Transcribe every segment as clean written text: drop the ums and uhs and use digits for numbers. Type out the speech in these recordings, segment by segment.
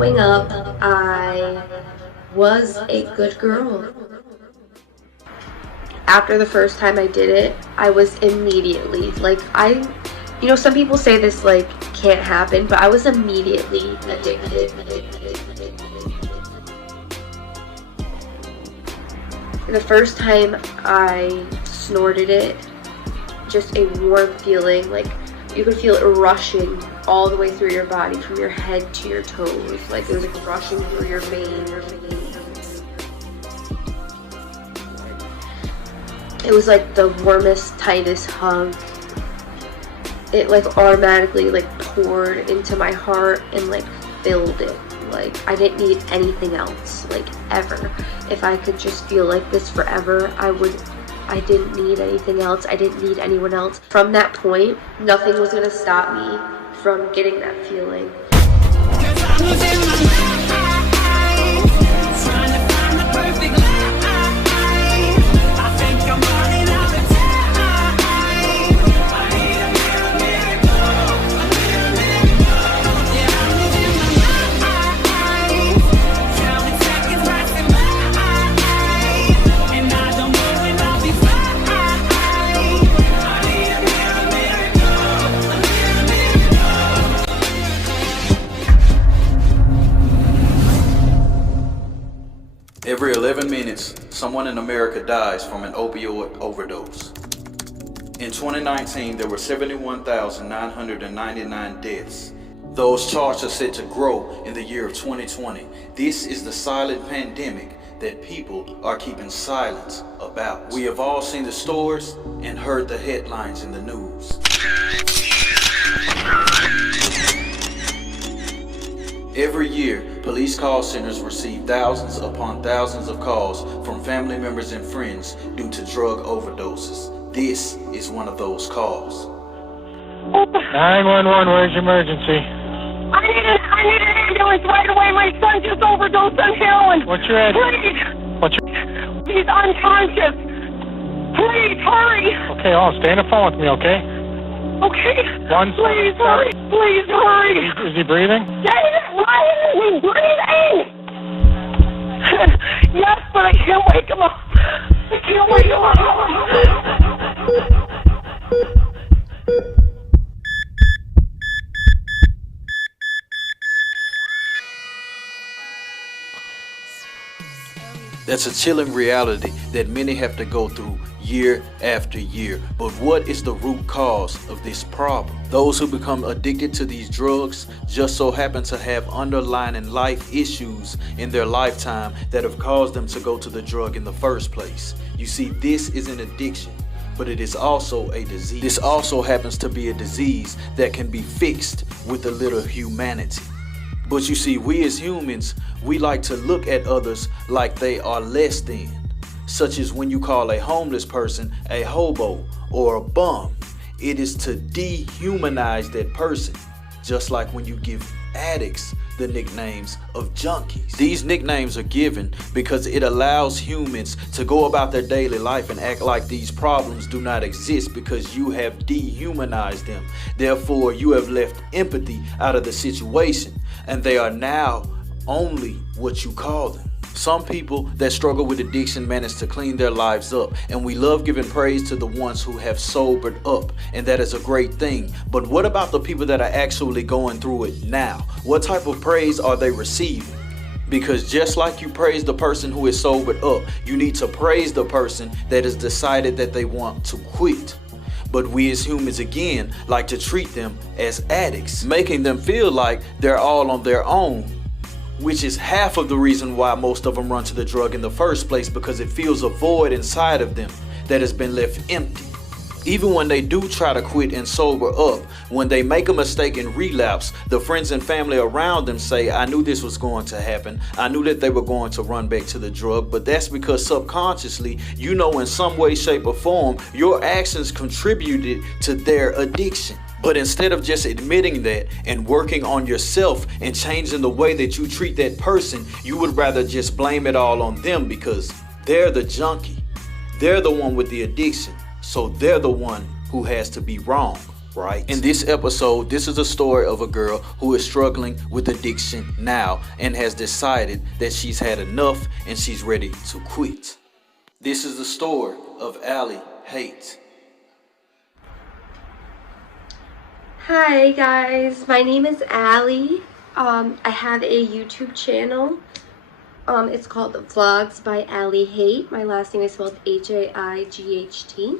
Growing up, I was a good girl. After the first time I did it, I was immediately, some people say this can't happen, but I was immediately addicted. The first time I snorted it, just a warm feeling, you could feel it rushing all the way through your body, from your head to your toes, it was rushing through your veins. It was the warmest, tightest hug. It automatically poured into my heart and filled it. I didn't need anything else, ever. If I could just feel like this forever, I didn't need anything else. I didn't need anyone else. From that point, nothing was gonna stop me from getting that feeling. Every 11 minutes, someone in America dies from an opioid overdose. In 2019, there were 71,999 deaths. Those charts are set to grow in the year of 2020. This is the silent pandemic that people are keeping silence about. We have all seen the stories and heard the headlines in the news. Every year, police call centers receive thousands upon thousands of calls from family members and friends due to drug overdoses. This is one of those calls. 911, where's your emergency? I need an ambulance right away. My son just overdosed on heroin. What's your address? Please. He's He's unconscious. Please, hurry. Okay, stay on the phone with me, okay? Okay. Please, hurry. Please, hurry. Is he breathing? David, why isn't he breathing? Yes, but I can't wake him up. I can't wake him up. That's a chilling reality that many have to go through year after year. But what is the root cause of this problem? Those who become addicted to these drugs just so happen to have underlying life issues in their lifetime that have caused them to go to the drug in the first place. You see, this is an addiction, but it is also a disease. This also happens to be a disease that can be fixed with a little humanity. But you see, we as humans, we like to look at others like they are less than, such as when you call a homeless person a hobo or a bum. It is to dehumanize that person, just like when you give addicts the nicknames of junkies. These nicknames are given because it allows humans to go about their daily life and act like these problems do not exist because you have dehumanized them. Therefore, you have left empathy out of the situation, and they are now only what you call them. Some people that struggle with addiction manage to clean their lives up, and we love giving praise to the ones who have sobered up, and that is a great thing. But what about the people that are actually going through it now? What type of praise are they receiving? Because just like you praise the person who is sobered up, you need to praise the person that has decided that they want to quit. But we as humans again like to treat them as addicts, making them feel like they're all on their own, which is half of the reason why most of them run to the drug in the first place, because it feels a void inside of them that has been left empty. Even when they do try to quit and sober up, when they make a mistake and relapse, the friends and family around them say, I knew this was going to happen. I knew that they were going to run back to the drug, but that's because subconsciously, you know, in some way, shape, or form, your actions contributed to their addiction. But instead of just admitting that and working on yourself and changing the way that you treat that person, you would rather just blame it all on them because they're the junkie. They're the one with the addiction. So they're the one who has to be wrong. right? In this episode, this is a story of a girl who is struggling with addiction now and has decided that she's had enough and she's ready to quit. This is the story of Allie Haight. Hi guys, my name is Allie. I have a YouTube channel. It's called Vlogs by Allie Haight. My last name is spelled H-A-I-G-H-T.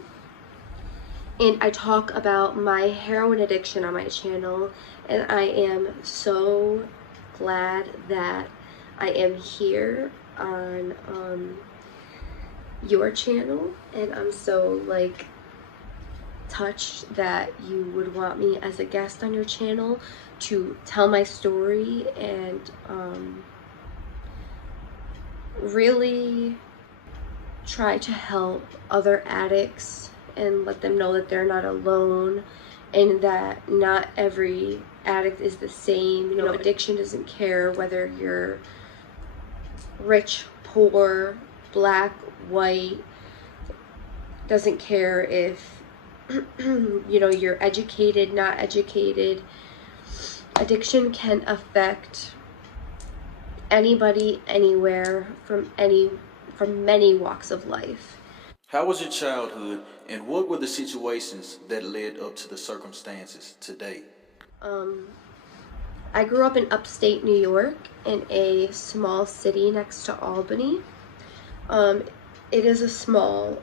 And I talk about my heroin addiction on my channel. And I am so glad that I am here on your channel. And I'm so touched that you would want me as a guest on your channel to tell my story and really try to help other addicts and let them know that they're not alone and that not every addict is the same. You know, addiction doesn't care whether you're rich, poor, black, white, doesn't care if you know, you're educated, not educated. Addiction can affect anybody, anywhere, from many walks of life. How was your childhood, and what were the situations that led up to the circumstances today? I grew up in upstate New York in a small city next to Albany. It is a small,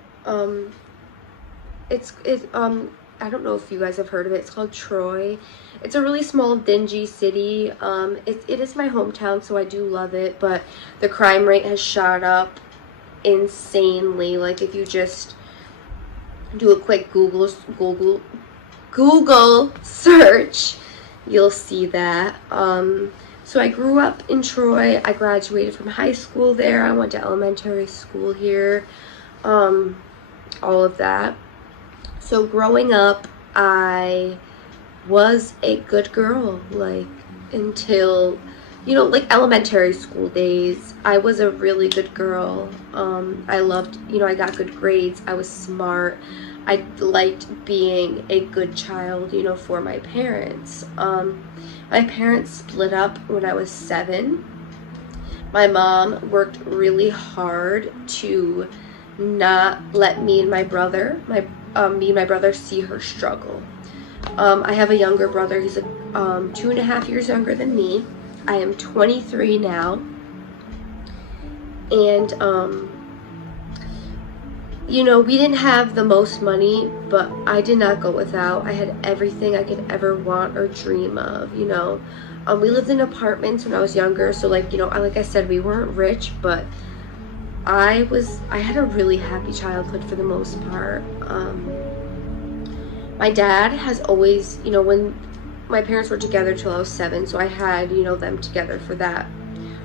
I don't know if you guys have heard of it. It's called Troy. It's a really small, dingy city. It is my hometown, so I do love it, but the crime rate has shot up insanely. Like, if you just do a quick Google search, you'll see that. So I grew up in Troy. I graduated from high school there. I went to elementary school here. All of that. So growing up, I was a good girl, until, elementary school days. I was a really good girl. I loved, I got good grades. I was smart. I liked being a good child, for my parents. My parents split up when I was 7. My mom worked really hard to not let me and my brother see her struggle. I have a younger brother. He's 2.5 years younger than me. I am 23 now, and we didn't have the most money, but I did not go without. I had everything I could ever want or dream of. We lived in apartments when I was younger, so like I said, we weren't rich, but I had a really happy childhood for the most part. My dad has always, when my parents were together till I was 7, so I had, them together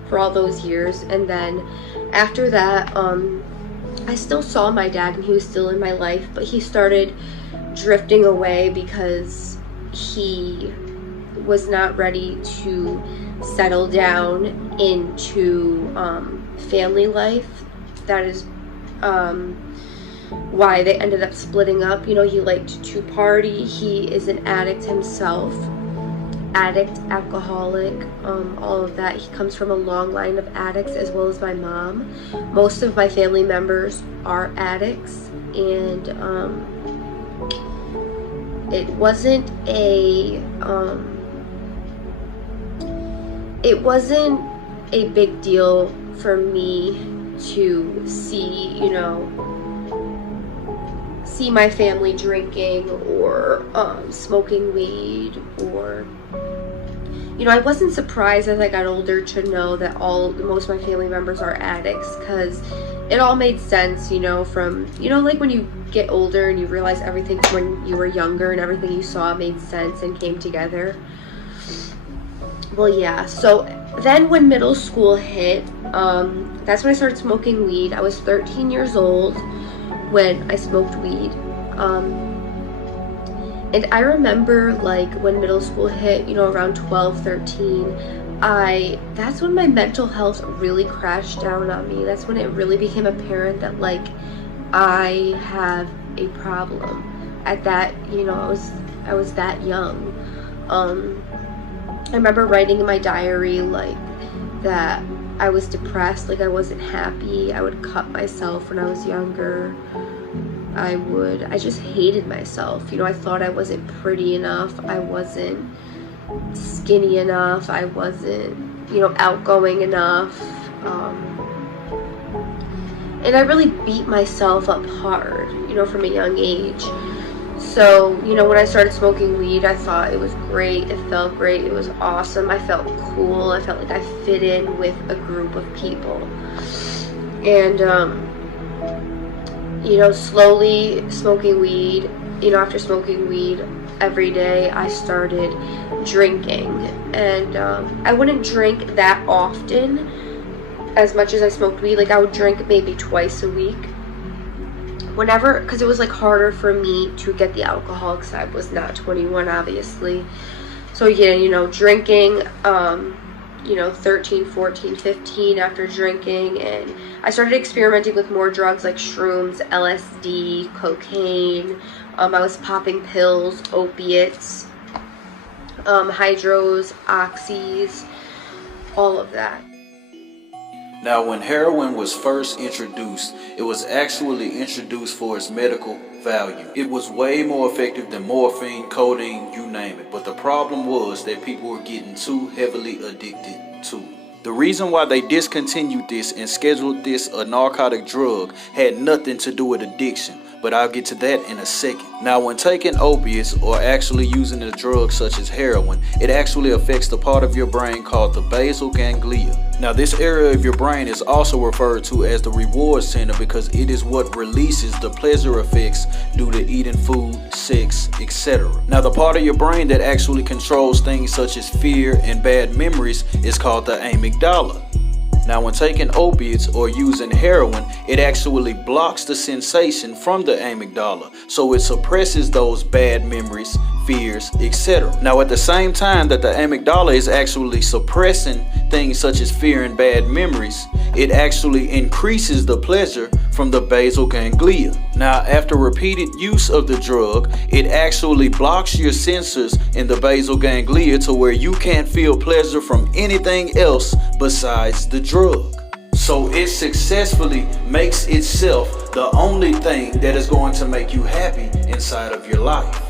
for all those years. And then after that, I still saw my dad and he was still in my life, but he started drifting away because he was not ready to settle down into family life. That is why they ended up splitting up. He liked to party. He is an addict himself. Addict, alcoholic, all of that. He comes from a long line of addicts, as well as my mom. Most of my family members are addicts, and it wasn't a big deal for me to see, see my family drinking or smoking weed, or I wasn't surprised as I got older to know that most of my family members are addicts, because it all made sense, from like when you get older and you realize everything from when you were younger and everything you saw made sense and came together. Well, yeah, so then when middle school hit, that's when I started smoking weed. I was 13 years old when I smoked weed. And I remember when middle school hit, around 12, 13, that's when my mental health really crashed down on me. That's when it really became apparent that I have a problem. At that, I was I was that young. I remember writing in my diary, like, that I was depressed, like I wasn't happy. I would cut myself when I was younger. I just hated myself. You know, I thought I wasn't pretty enough. I wasn't skinny enough. I wasn't, you know, outgoing enough. And I really beat myself up hard, you know, from a young age. So, you know, when I started smoking weed, I thought it was great. It felt great. It was awesome. I felt cool. I felt like I fit in with a group of people. And, you know, slowly smoking weed, you know, after smoking weed every day, I started drinking. And I wouldn't drink that often as much as I smoked weed. Like, I would drink maybe twice a week. Whenever, because it was like harder for me to get the alcohol because I was not 21, obviously. So yeah, you know, drinking, you know, 13, 14, 15 after drinking, and I started experimenting with more drugs like shrooms, LSD, cocaine. I was popping pills, opiates, hydros, oxys, all of that. Now, when heroin was first introduced, it was actually introduced for its medical value. It was way more effective than morphine, codeine, you name it. But the problem was that people were getting too heavily addicted to it. The reason why they discontinued this and scheduled this a narcotic drug had nothing to do with addiction, but I'll get to that in a second. Now, when taking opiates or actually using a drug such as heroin, it actually affects the part of your brain called the basal ganglia. Now, this area of your brain is also referred to as the reward center because it is what releases the pleasure effects due to eating food, sex, etc. Now, the part of your brain that actually controls things such as fear and bad memories is called the amygdala. Now, when taking opiates or using heroin, it actually blocks the sensation from the amygdala, so it suppresses those bad memories, fears, etc. Now, at the same time that the amygdala is actually suppressing things such as fear and bad memories, it actually increases the pleasure from the basal ganglia. Now, after repeated use of the drug, it actually blocks your sensors in the basal ganglia to where you can't feel pleasure from anything else besides the drug. So it successfully makes itself the only thing that is going to make you happy inside of your life.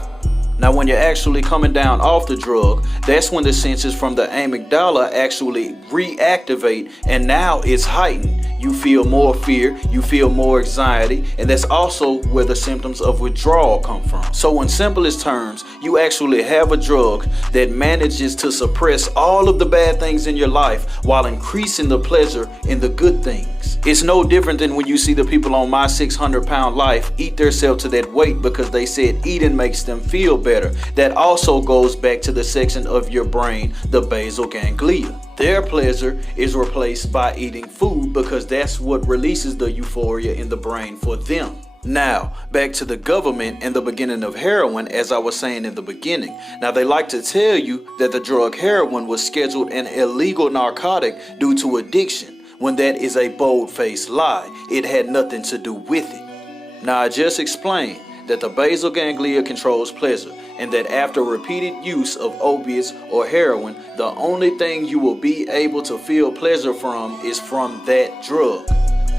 Now, when you're actually coming down off the drug, that's when the senses from the amygdala actually reactivate, and now it's heightened. You feel more fear, you feel more anxiety, and that's also where the symptoms of withdrawal come from. So in simplest terms, you actually have a drug that manages to suppress all of the bad things in your life while increasing the pleasure in the good things. It's no different than when you see the people on My 600-Pound Life eat themselves to that weight because they said eating makes them feel better. That also goes back to the section of your brain, the basal ganglia. Their pleasure is replaced by eating food because that's what releases the euphoria in the brain for them. Now, back to the government and the beginning of heroin, as I was saying in the beginning. Now, they like to tell you that the drug heroin was scheduled an illegal narcotic due to addiction, when that is a bold-faced lie. It had nothing to do with it. Now, I just explained that the basal ganglia controls pleasure, and that after repeated use of opiates or heroin, the only thing you will be able to feel pleasure from is from that drug.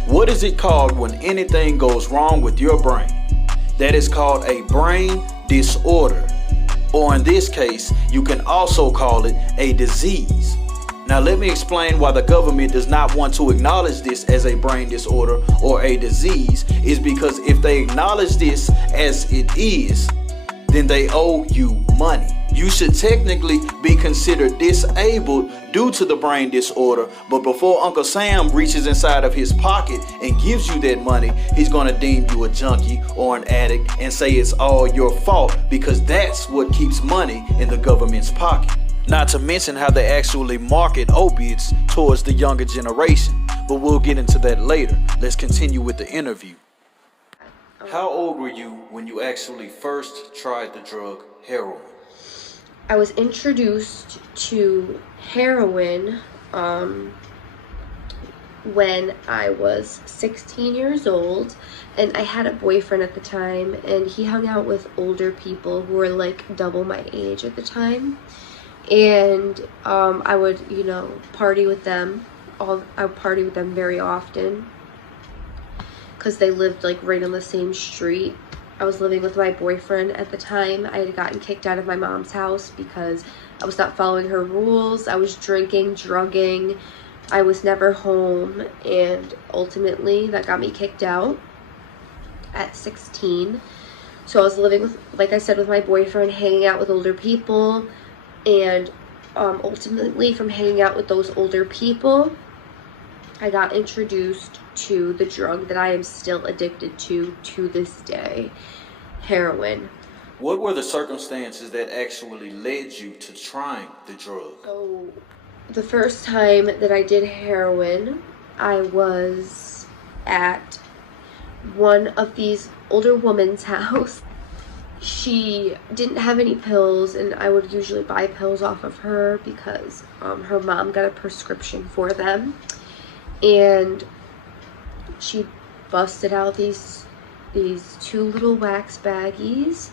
What is it called when anything goes wrong with your brain? That is called a brain disorder. Or in this case, you can also call it a disease. Now, let me explain why the government does not want to acknowledge this as a brain disorder or a disease. Is because if they acknowledge this as it is, then they owe you money. You should technically be considered disabled due to the brain disorder, but before Uncle Sam reaches inside of his pocket and gives you that money, he's going to deem you a junkie or an addict and say it's all your fault because that's what keeps money in the government's pocket. Not to mention how they actually market opiates towards the younger generation, but we'll get into that later. Let's continue with the interview. How old were you when you actually first tried the drug heroin? I was introduced to heroin when I was 16 years old, and I had a boyfriend at the time, and he hung out with older people who were like double my age at the time. And I would, you know, party with them. I would party with them very often because they lived like right on the same street. I was living with my boyfriend at the time. I had gotten kicked out of my mom's house because I was not following her rules. I was drinking, drugging. I was never home, and ultimately that got me kicked out at 16. So I was living with, like I said, with my boyfriend, hanging out with older people, and ultimately from hanging out with those older people, I got introduced to the drug that I am still addicted to this day, heroin. What were the circumstances that actually led you to trying the drug? So the first time that I did heroin, I was at one of these older woman's house. She didn't have any pills, and I would usually buy pills off of her because her mom got a prescription for them. And she busted out these two little wax baggies,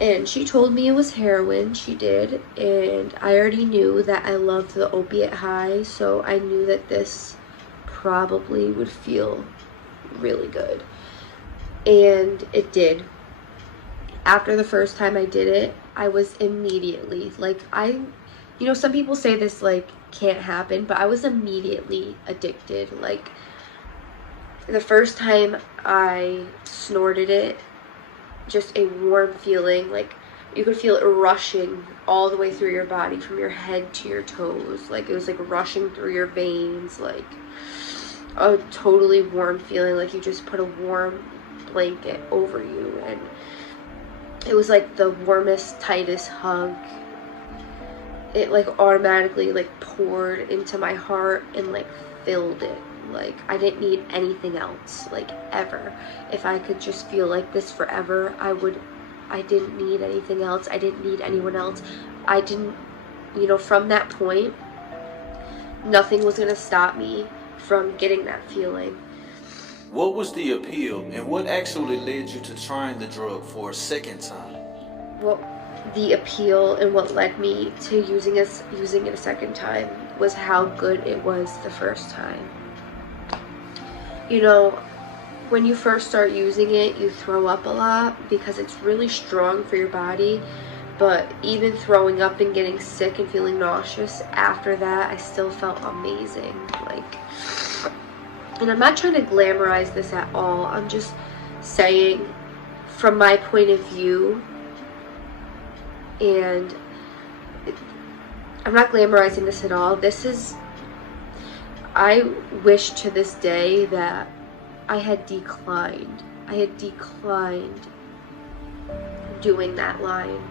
and she told me it was heroin. She did, and I already knew that I loved the opiate high, so I knew that this probably would feel really good, and it did. After the first time I did it, I was immediately, like, you know, some people say this, like, can't happen, but I was immediately addicted. Like, the first time I snorted it, just a warm feeling, like, you could feel it rushing all the way through your body, from your head to your toes. Like, it was, like, rushing through your veins, like, a totally warm feeling, like you just put a warm blanket over you, and it was like the warmest, tightest hug. It like automatically like poured into my heart and like filled it. Like, I didn't need anything else, like, ever. If I could just feel like this forever, I didn't need anything else. I didn't need anyone else. I didn't, you know, from that point, nothing was gonna stop me from getting that feeling. What was the appeal, and what actually led you to trying the drug for a second time? Well, the appeal and what led me to using it a second time was how good it was the first time. You know, when you first start using it, you throw up a lot because it's really strong for your body, but even throwing up and getting sick and feeling nauseous after that, I still felt amazing. Like, and I'm not trying to glamorize this at all. I'm just saying from my point of view, and I'm not glamorizing this at all. I wish to this day that I had declined doing that line.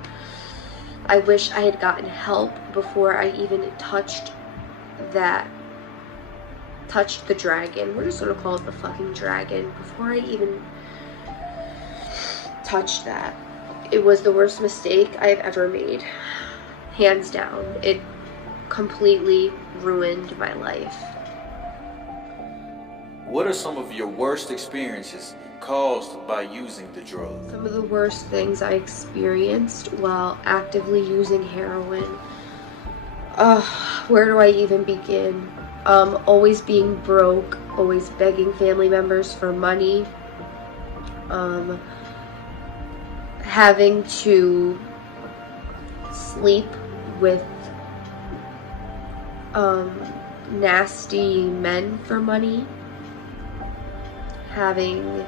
I wish I had gotten help before I even touched the dragon. We're just gonna call it the fucking dragon. Before I even touched that, it was the worst mistake I've ever made. Hands down. It completely ruined my life. What are some of your worst experiences caused by using the drug? Some of the worst things I experienced while actively using heroin. Where do I even begin? Always being broke, always begging family members for money, having to sleep with nasty men for money, having,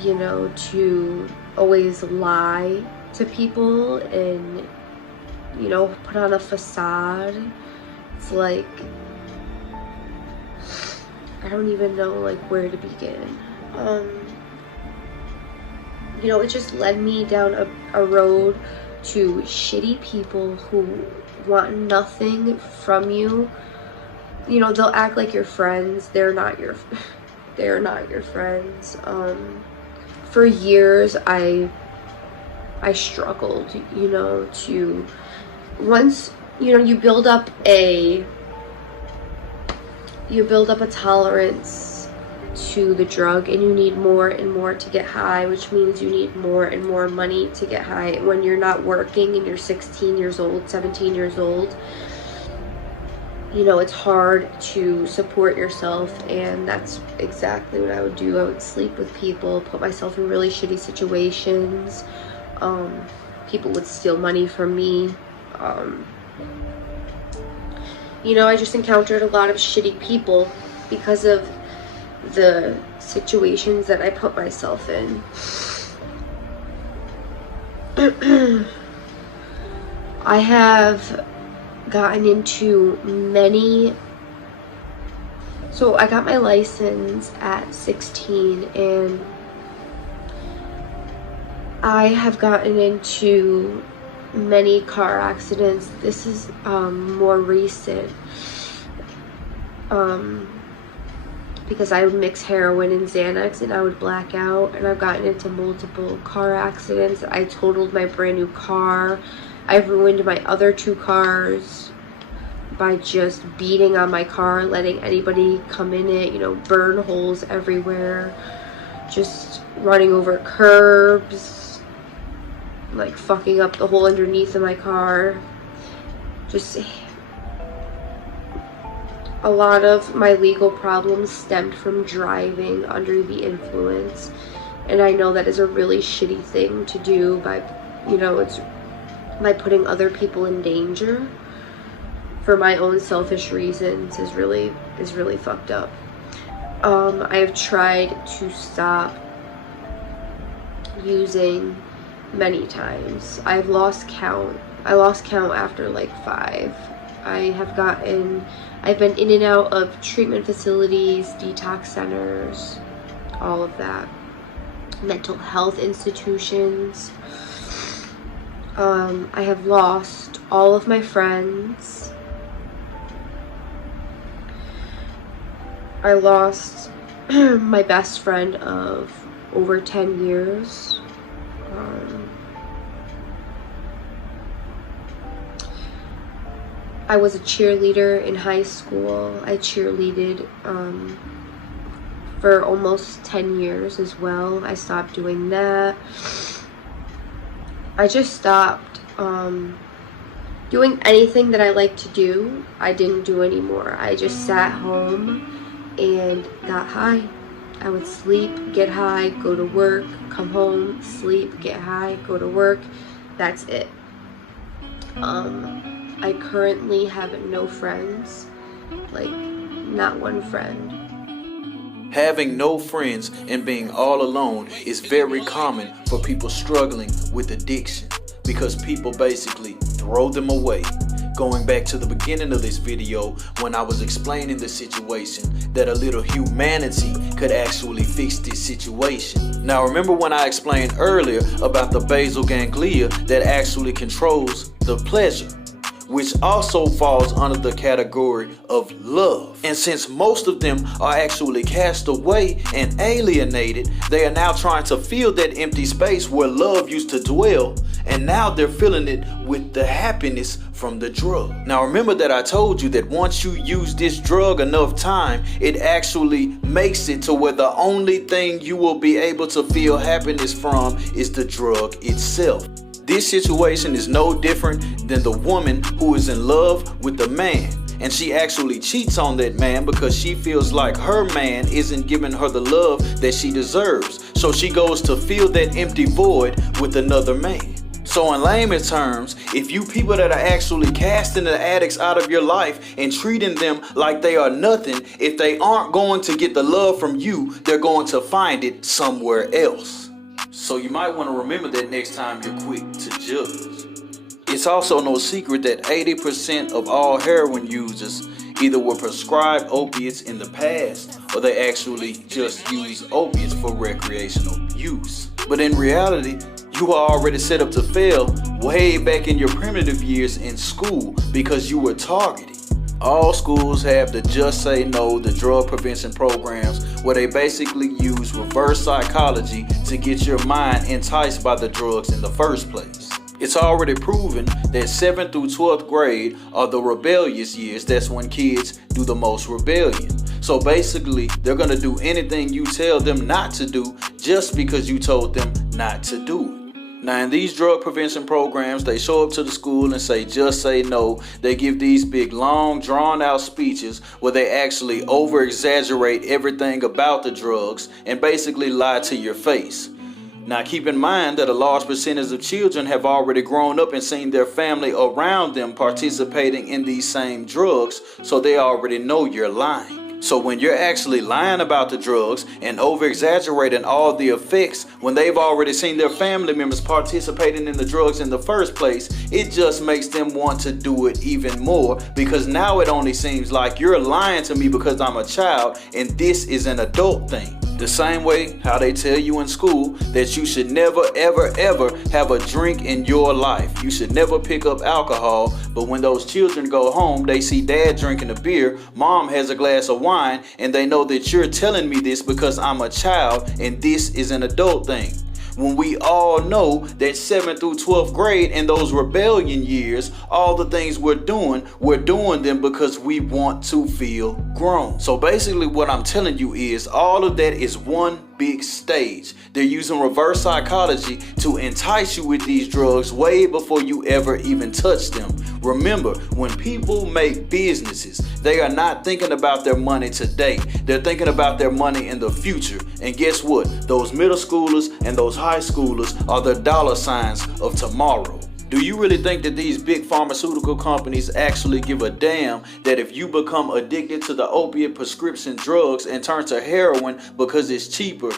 you know, to always lie to people and, you know, put on a facade. It's like, I don't even know, like, where to begin. You know, it just led me down a road to shitty people who want nothing from you. You know, they'll act like your friends. They're not your friends. For years, I struggled, you know, once, you know, you build up a you build up a tolerance to the drug, and you need more and more to get high, which means you need more and more money to get high. When you're not working and you're 16 years old, 17 years old, you know, it's hard to support yourself, and that's exactly what I would do. I would sleep with people, put myself in really shitty situations. People would steal money from me. You know, I just encountered a lot of shitty people because of the situations that I put myself in. I have gotten into many. So I got my license at 16, and I have gotten into many car accidents. This is more recent, because I would mix heroin and Xanax and I would black out, and I've gotten into multiple car accidents. I totaled my brand new car. I've ruined my other 2 cars by just beating on my car, letting anybody come in it, you know, burn holes everywhere, just running over curbs, like fucking up the whole underneath of my car. Just a lot of my legal problems stemmed from driving under the influence, and I know that is a really shitty thing to do by, you know, it's by putting other people in danger for my own selfish reasons is really fucked up. I have tried to stop using many times. I've lost count. I lost count after like 5. I've been in and out of treatment facilities, detox centers, all of that, mental health institutions. I have lost all of my friends. I lost my best friend of over 10 years. I was a cheerleader in high school. I cheerleaded for almost 10 years as well. I stopped doing that. I just stopped doing anything that I like to do. I didn't do anymore. I just sat home and got high. I would sleep, get high, go to work, come home, sleep, get high, go to work. That's it. I currently have no friends, like not one friend. Having no friends and being all alone is very common for people struggling with addiction, because people basically throw them away. Going back to the beginning of this video when I was explaining the situation, that a little humanity could actually fix this situation. Now remember when I explained earlier about the basal ganglia that actually controls the pleasure, which also falls under the category of love. And since most of them are actually cast away and alienated, they are now trying to fill that empty space where love used to dwell, and now they're filling it with the happiness from the drug. Now remember that I told you that once you use this drug enough time, it actually makes it to where the only thing you will be able to feel happiness from is the drug itself. This situation is no different than the woman who is in love with the man, and she actually cheats on that man because she feels like her man isn't giving her the love that she deserves. So she goes to fill that empty void with another man. So in layman's terms, if you people that are actually casting the addicts out of your life and treating them like they are nothing, if they aren't going to get the love from you, they're going to find it somewhere else. So you might want to remember that next time you're quick to judge. It's also no secret that 80% of all heroin users either were prescribed opiates in the past, or they actually just use opiates for recreational use. But in reality, you are already set up to fail way back in your primitive years in school because you were targeted. All schools have the Just Say No, the drug prevention programs, where they basically use reverse psychology to get your mind enticed by the drugs in the first place. It's already proven that 7th through 12th grade are the rebellious years. That's when kids do the most rebellion. So basically, they're gonna do anything you tell them not to do just because you told them not to do it. Now in these drug prevention programs, they show up to the school and say, just say no. They give these big, long, drawn out speeches where they actually over exaggerate everything about the drugs and basically lie to your face. Now keep in mind that a large percentage of children have already grown up and seen their family around them participating in these same drugs, so they already know you're lying. So when you're actually lying about the drugs and over-exaggerating all the effects when they've already seen their family members participating in the drugs in the first place, it just makes them want to do it even more, because now it only seems like you're lying to me because I'm a child and this is an adult thing. The same way how they tell you in school that you should never, ever, ever have a drink in your life. You should never pick up alcohol, but when those children go home, they see dad drinking a beer, mom has a glass of wine, and they know that you're telling me this because I'm a child and this is an adult thing. When we all know that 7th through 12th grade and those rebellion years, all the things we're doing them because we want to feel grown. So basically what I'm telling you is all of that is one big stage. They're using reverse psychology to entice you with these drugs way before you ever even touch them. Remember, when people make businesses, they are not thinking about their money today. They're thinking about their money in the future. And guess what? Those middle schoolers and those high schoolers are the dollar signs of tomorrow. Do you really think that these big pharmaceutical companies actually give a damn that if you become addicted to the opiate prescription drugs and turn to heroin because it's cheaper,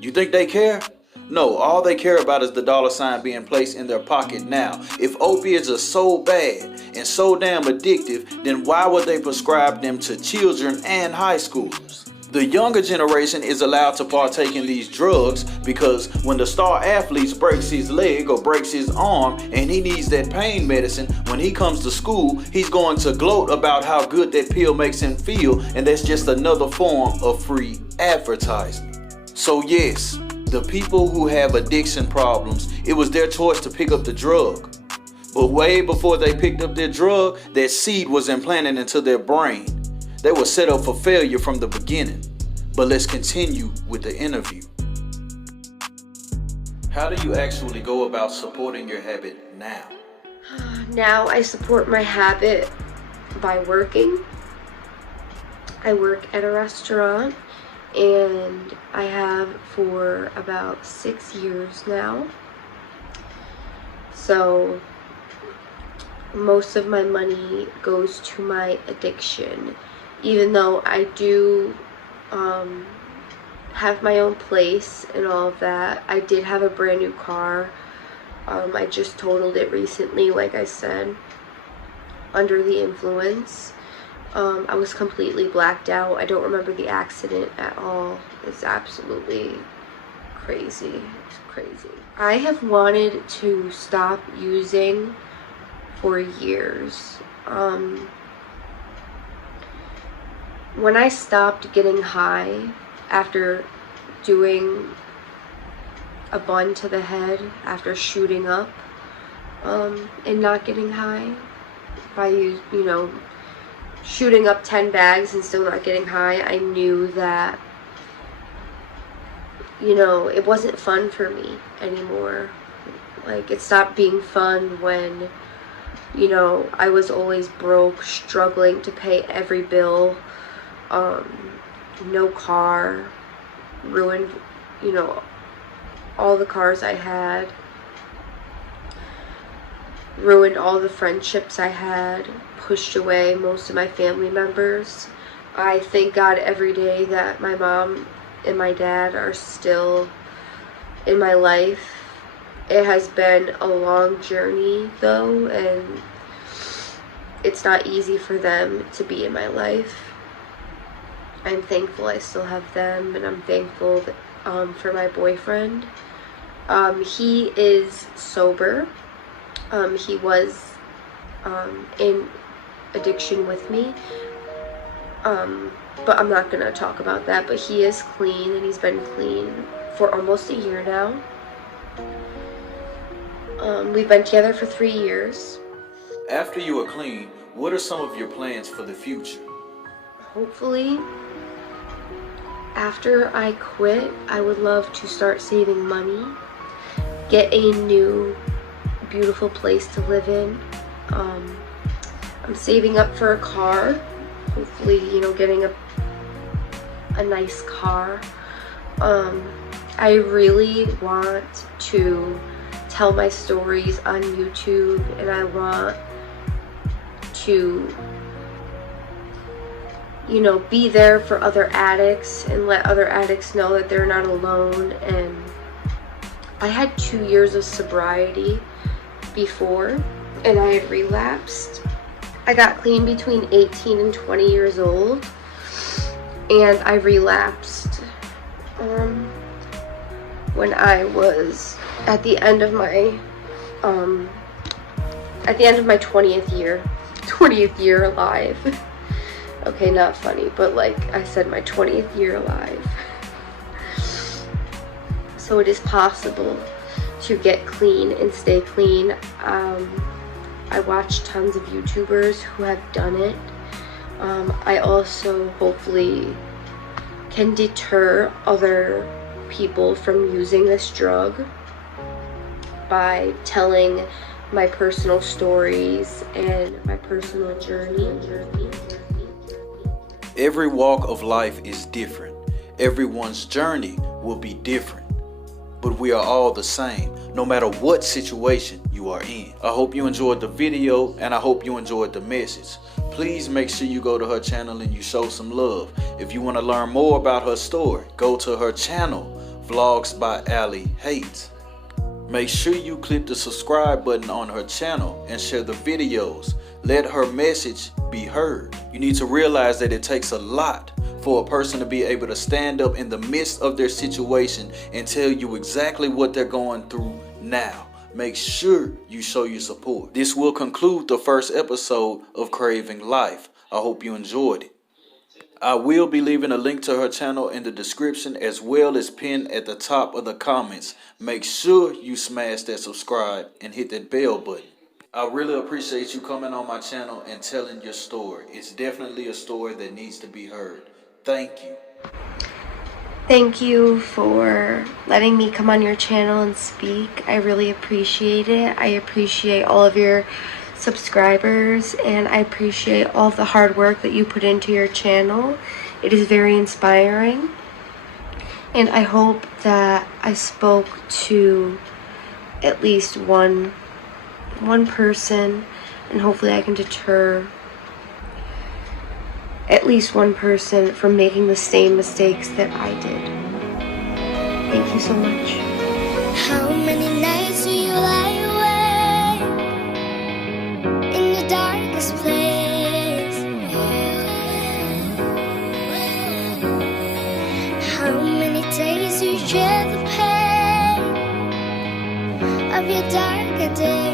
you think they care? No, all they care about is the dollar sign being placed in their pocket now. If opiates are so bad and so damn addictive, then why would they prescribe them to children and high schoolers? The younger generation is allowed to partake in these drugs because when the star athlete breaks his leg or breaks his arm and he needs that pain medicine, when he comes to school, he's going to gloat about how good that pill makes him feel, and that's just another form of free advertising. So yes, the people who have addiction problems, it was their choice to pick up the drug. But way before they picked up their drug, that seed was implanted into their brain. They were set up for failure from the beginning. But let's continue with the interview. How do you actually go about supporting your habit now? Now I support my habit by working. I work at a restaurant and I have for about 6 years now. So most of my money goes to my addiction. Even though I do have my own place and all of that, I did have a brand new car. I just totaled it recently, like I said, under the influence. I was completely blacked out. I don't remember the accident at all. It's absolutely crazy. It's crazy. I have wanted to stop using for years. When I stopped getting high after doing a bun to the head, after shooting up and not getting high, by shooting up 10 bags and still not getting high, I knew that it wasn't fun for me anymore. Like, it stopped being fun when I was always broke, struggling to pay every bill. No car, ruined, all the cars I had, ruined all the friendships I had, pushed away most of my family members. I thank God every day that my mom and my dad are still in my life. It has been a long journey though, and it's not easy for them to be in my life. I'm thankful I still have them, and I'm thankful for my boyfriend. He is sober. He was in addiction with me, but I'm not gonna talk about that. But he is clean, and he's been clean for almost a year now. We've been together for 3 years. After you are clean, what are some of your plans for the future? Hopefully after I quit, I would love to start saving money, get a new beautiful place to live in. I'm saving up for a car, hopefully, you know, getting a nice car. I really want to tell my stories on YouTube, and I want to, you know, be there for other addicts and let other addicts know that they're not alone. And I had 2 years of sobriety before, and I had relapsed. I got clean between 18 and 20 years old, and I relapsed when I was at the end of my 20th year alive. Okay, not funny, but like I said, my 20th year alive. So it is possible to get clean and stay clean. I watch tons of YouTubers who have done it. I also hopefully can deter other people from using this drug by telling my personal stories and my personal journey. Every walk of life is different. Everyone's journey will be different. But we are all the same, no matter what situation you are in. I hope you enjoyed the video, and I hope you enjoyed the message. Please make sure you go to her channel and you show some love. If you want to learn more about her story, go to her channel, Vlogs by Allie Hates. Make sure you click the subscribe button on her channel and share the videos. Let her message be heard. You need to realize that it takes a lot for a person to be able to stand up in the midst of their situation and tell you exactly what they're going through now. Make sure you show your support. This will conclude the first episode of Craving Life. I hope you enjoyed it. I will be leaving a link to her channel in the description, as well as pinned at the top of the comments. Make sure you smash that subscribe and hit that bell button. I really appreciate you coming on my channel and telling your story. It's definitely a story that needs to be heard. Thank you. Thank you for letting me come on your channel and speak. I really appreciate it. I appreciate all of your subscribers, and I appreciate all the hard work that you put into your channel. It is very inspiring, and I hope that I spoke to at least one person, and hopefully I can deter at least one person from making the same mistakes that I did. Thank you so much. How many nights do you lie awake in the darkest place? How many days do you share the pain of your darker days?